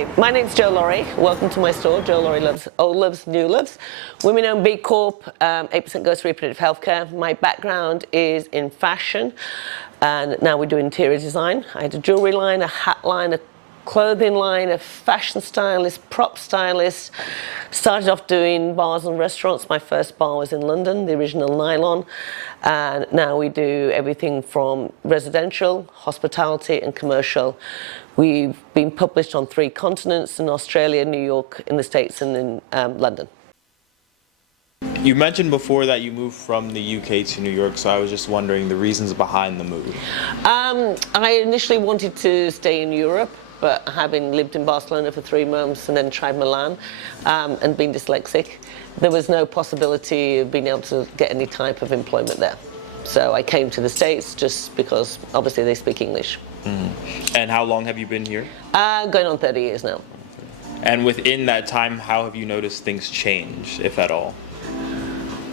Hi, my name's Jo Laurie. Welcome to my store. Jo Laurie loves old loves, new loves. Women-owned B Corp, 8% goes to reproductive healthcare. My background is in fashion, and now we do interior design. I had a jewelry line, a hat line, a clothing line, a fashion stylist, prop stylist. Started off doing bars and restaurants. My first bar was in London, the original Nylon. And now we do everything from residential, hospitality, and commercial. We've been published on 3 continents, in Australia, New York, in the States, and in London. You mentioned before that you moved from the UK to New York, so I was just wondering the reasons behind the move. I initially wanted to stay in Europe, but having lived in Barcelona for 3 months and then tried Milan and being dyslexic, there was no possibility of being able to get any type of employment there. So I came to the States just because obviously they speak English. Mm-hmm. And how long have you been here? Going on 30 years now. And within that time, how have you noticed things change, if at all?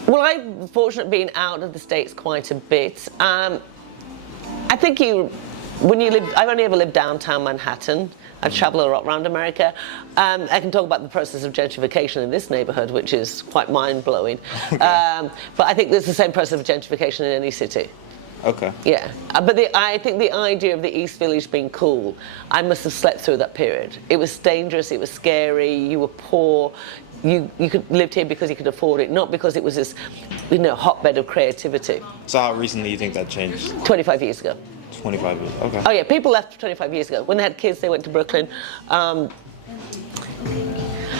Well, I'm fortunate being out of the States quite a bit. I think when you live, I've only ever lived downtown Manhattan. I've traveled a lot around America. I can talk about the process of gentrification in this neighborhood, which is quite mind-blowing. Okay. But I think there's the same process of gentrification in any city. Okay. Yeah, but I think the idea of the East Village being cool, I must have slept through that period. It was dangerous, it was scary, you were poor, you could lived here because you could afford it, not because it was this, hotbed of creativity. So how recently do you think that changed? 25 years ago. 25 years, okay. Oh yeah, people left 25 years ago. When they had kids, they went to Brooklyn.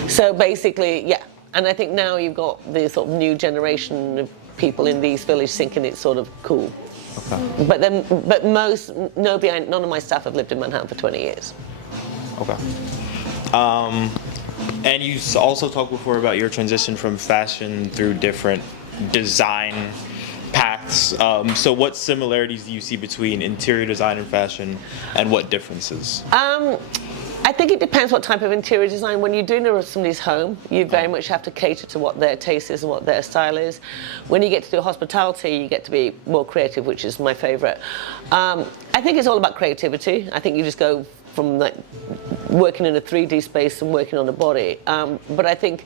So basically, yeah. And I think now you've got the sort of new generation of people in the East Village thinking it's sort of cool. Okay. But none of my staff have lived in Manhattan for 20 years. Okay. And you also talked before about your transition from fashion through different design paths. So what similarities do you see between interior design and fashion, and what differences? I think it depends what type of interior design. When you're doing somebody's home, you very much have to cater to what their taste is and what their style is. When you get to do hospitality, you get to be more creative, which is my favorite. I think it's all about creativity. I think you just go from like working in a 3D space and working on a body. But I think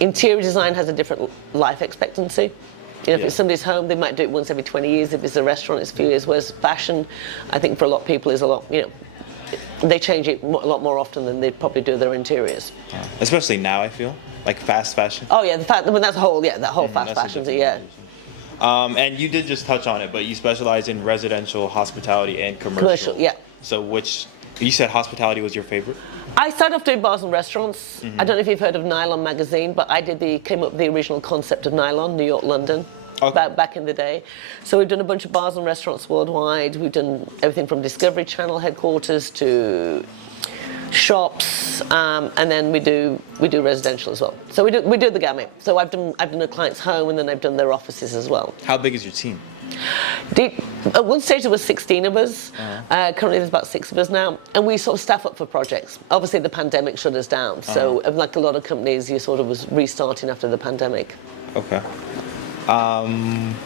interior design has a different life expectancy. If it's somebody's home, they might do it once every 20 years. If it's a restaurant, it's a few years. Whereas fashion, I think for a lot of people is a lot, they change it a lot more often than they probably do their interiors. Especially now, I feel like fast fashion. Oh yeah, that whole fast fashion. Yeah. And you did just touch on it, but you specialize in residential, hospitality, and commercial. Commercial, yeah. So you said hospitality was your favorite? I started off doing bars and restaurants. Mm-hmm. I don't know if you've heard of Nylon magazine, but I came up with the original concept of Nylon, New York, London. Okay. Back in the day. So we've done a bunch of bars and restaurants worldwide. We've done everything from Discovery Channel headquarters to shops, and then we do residential as well. So we do the gamut. So I've done a client's home, and then I've done their offices as well. How big is your team? At one stage there was 16 of us. Uh-huh. Currently there's about 6 of us now, and we sort of staff up for projects. Obviously the pandemic shut us down, uh-huh. So like a lot of companies, you sort of was restarting after the pandemic. Okay. And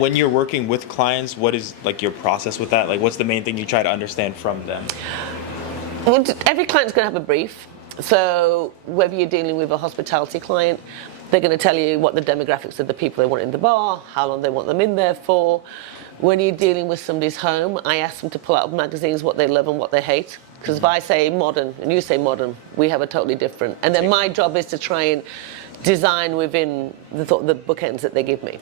when you're working with clients, what is like your process with that? Like, what's the main thing you try to understand from them? Well, every client's going to have a brief. So whether you're dealing with a hospitality client, they're going to tell you what the demographics of the people they want in the bar, how long they want them in there for. When you're dealing with somebody's home, I ask them to pull out of magazines what they love and what they hate. Because if I say modern and you say modern, we have a totally different. And then my job is to try and design within the bookends that they give me.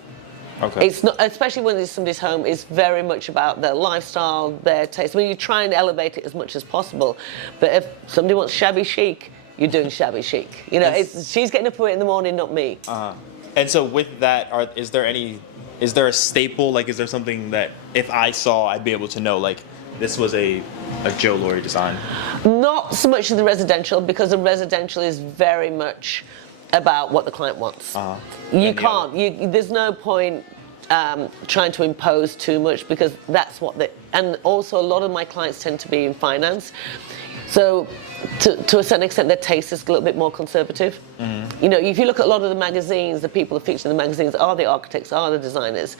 Okay. It's not, especially when it's somebody's home, it's very much about their lifestyle, their taste. I mean, you try and elevate it as much as possible. But if somebody wants shabby chic, you're doing shabby chic. She's getting up for it in the morning, not me. Uh-huh. And so with that, is there a staple? Like, is there something that if I saw, I'd be able to know, like, this was a Jo Laurie design? Not so much in the residential, because the residential is very much about what the client wants. Uh-huh. You can't. There's no point trying to impose too much, because that's what and also a lot of my clients tend to be in finance. So to a certain extent, their taste is a little bit more conservative. You know, if you look at a lot of the magazines, the people who feature in the magazines are the architects, are the designers.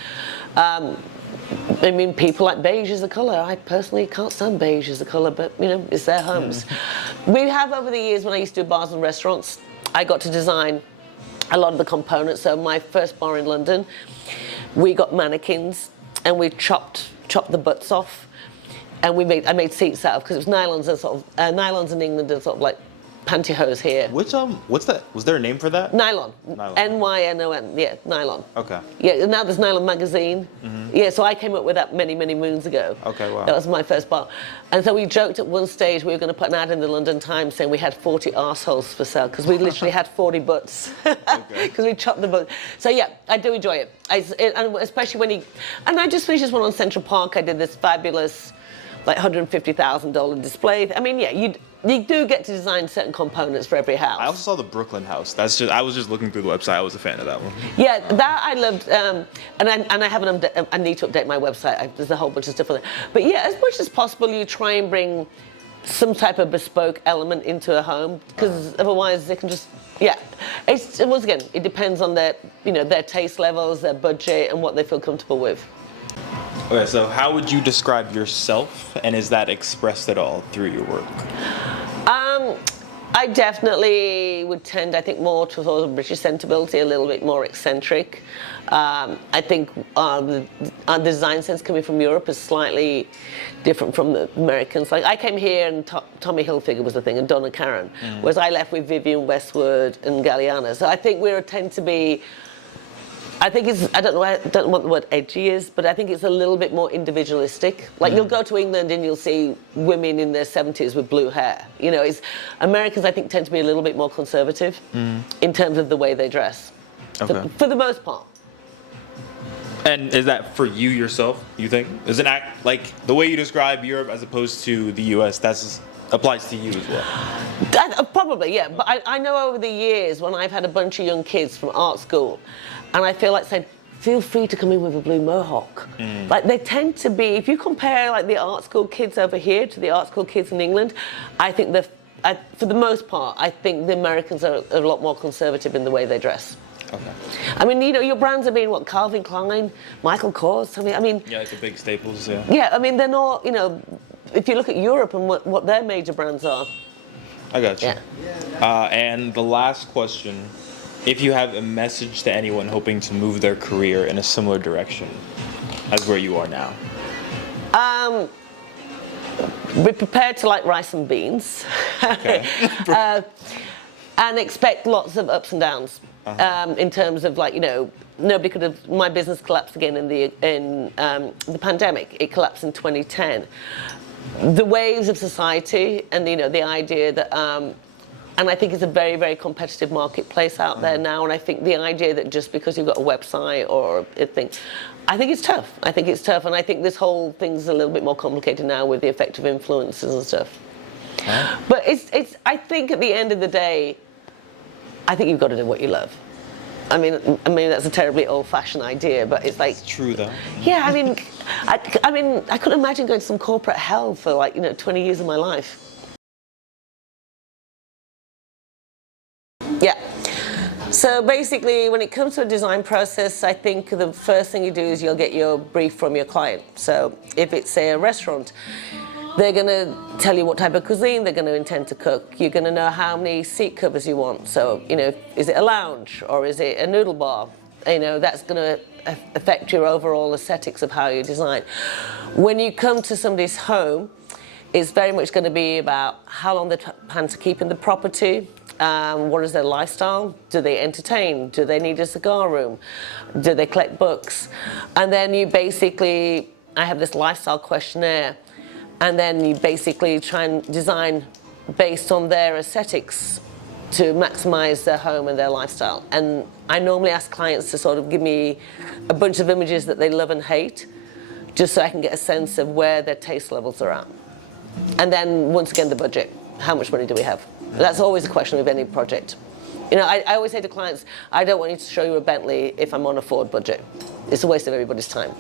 I mean, people like beige as a colour. I personally can't stand beige as a colour, but, you know, it's their homes. We have, over the years, when I used to do bars and restaurants, I got to design a lot of the components. So my first bar in London, we got mannequins, and we chopped the butts off, and I made seats out of, because it was nylons, and sort of nylons in England are sort of like pantyhose here. Which what's that? Was there a name for that? Nylon. Nylon. N-Y-N-O-N. Yeah, nylon. Okay. Yeah, now there's Nylon magazine. Yeah, so I came up with that many, many moons ago. Okay, wow. That was my first bar. And so we joked at one stage we were going to put an ad in the London Times saying we had 40 arseholes for sale, because we literally had 40 butts. Because we chopped the butt. So yeah, I do enjoy it. And especially when and I just finished this one on Central Park. I did this fabulous, like $150,000 display. I mean, yeah, you do get to design certain components for every house. I also saw the Brooklyn house. I was just looking through the website. I was a fan of that one. Yeah, that I loved, and I haven't. I need to update my website. There's a whole bunch of stuff on there. But yeah, as much as possible, you try and bring some type of bespoke element into a home, because otherwise they can just. Yeah, it's once again, it depends on their taste levels, their budget, and what they feel comfortable with. Okay, so how would you describe yourself, and is that expressed at all through your work? I definitely would tend, I think, more towards a British sensibility, a little bit more eccentric. I think our design sense coming from Europe is slightly different from the Americans. Like, I came here and Tommy Hilfiger was the thing, and Donna Karan, whereas I left with Vivienne Westwood and Galliana. So I think we tend to be. I think I don't know what the word edgy is, but I think it's a little bit more individualistic. Like, you'll go to England and you'll see women in their 70s with blue hair. You know, Americans, I think, tend to be a little bit more conservative in terms of the way they dress, for the most part. And is that for you yourself, you think? Is it like the way you describe Europe as opposed to the US, that applies to you as well? Probably, yeah. But I know over the years when I've had a bunch of young kids from art school, and I feel like saying, feel free to come in with a blue mohawk. Like, they tend to be, if you compare like the art school kids over here to the art school kids in England, I think for the most part, I think the Americans are a lot more conservative in the way they dress. Okay. I mean, your brands have been, Calvin Klein, Michael Kors, I mean... Yeah, like the big staples, yeah. Yeah, I mean, they're not, if you look at Europe and what their major brands are. I got you. Yeah. And the last question, if you have a message to anyone hoping to move their career in a similar direction as where you are now? Be prepared to like rice and beans. Okay. And expect lots of ups and downs. In terms of, like, nobody could have. My business collapsed again in the pandemic. It collapsed in 2010. The waves of society, and the idea that, and I think it's a very, very competitive marketplace out there now. And I think the idea that just because you've got a website or a thing, I think it's tough. And I think this whole thing's a little bit more complicated now with the effective influencers and stuff. But it's. I think at the end of the day, I think you've got to do what you love. I mean that's a terribly old-fashioned idea, but it's like... It's true, though. Yeah, I mean, I couldn't imagine going to some corporate hell for 20 years of my life. Yeah. So basically, when it comes to a design process, I think the first thing you do is you'll get your brief from your client. So if it's, say, a restaurant, they're going to tell you what type of cuisine they're going to intend to cook. You're going to know how many seat covers you want. So, is it a lounge or is it a noodle bar? That's going to affect your overall aesthetics of how you design. When you come to somebody's home, it's very much going to be about how long they plan to keep in the property. What is their lifestyle? Do they entertain? Do they need a cigar room? Do they collect books? And then I have this lifestyle questionnaire. And then you basically try and design based on their aesthetics to maximize their home and their lifestyle. And I normally ask clients to sort of give me a bunch of images that they love and hate, just so I can get a sense of where their taste levels are at. And then, once again, the budget. How much money do we have? That's always a question with any project. I always say to clients, I don't want you to show you a Bentley if I'm on a Ford budget. It's a waste of everybody's time.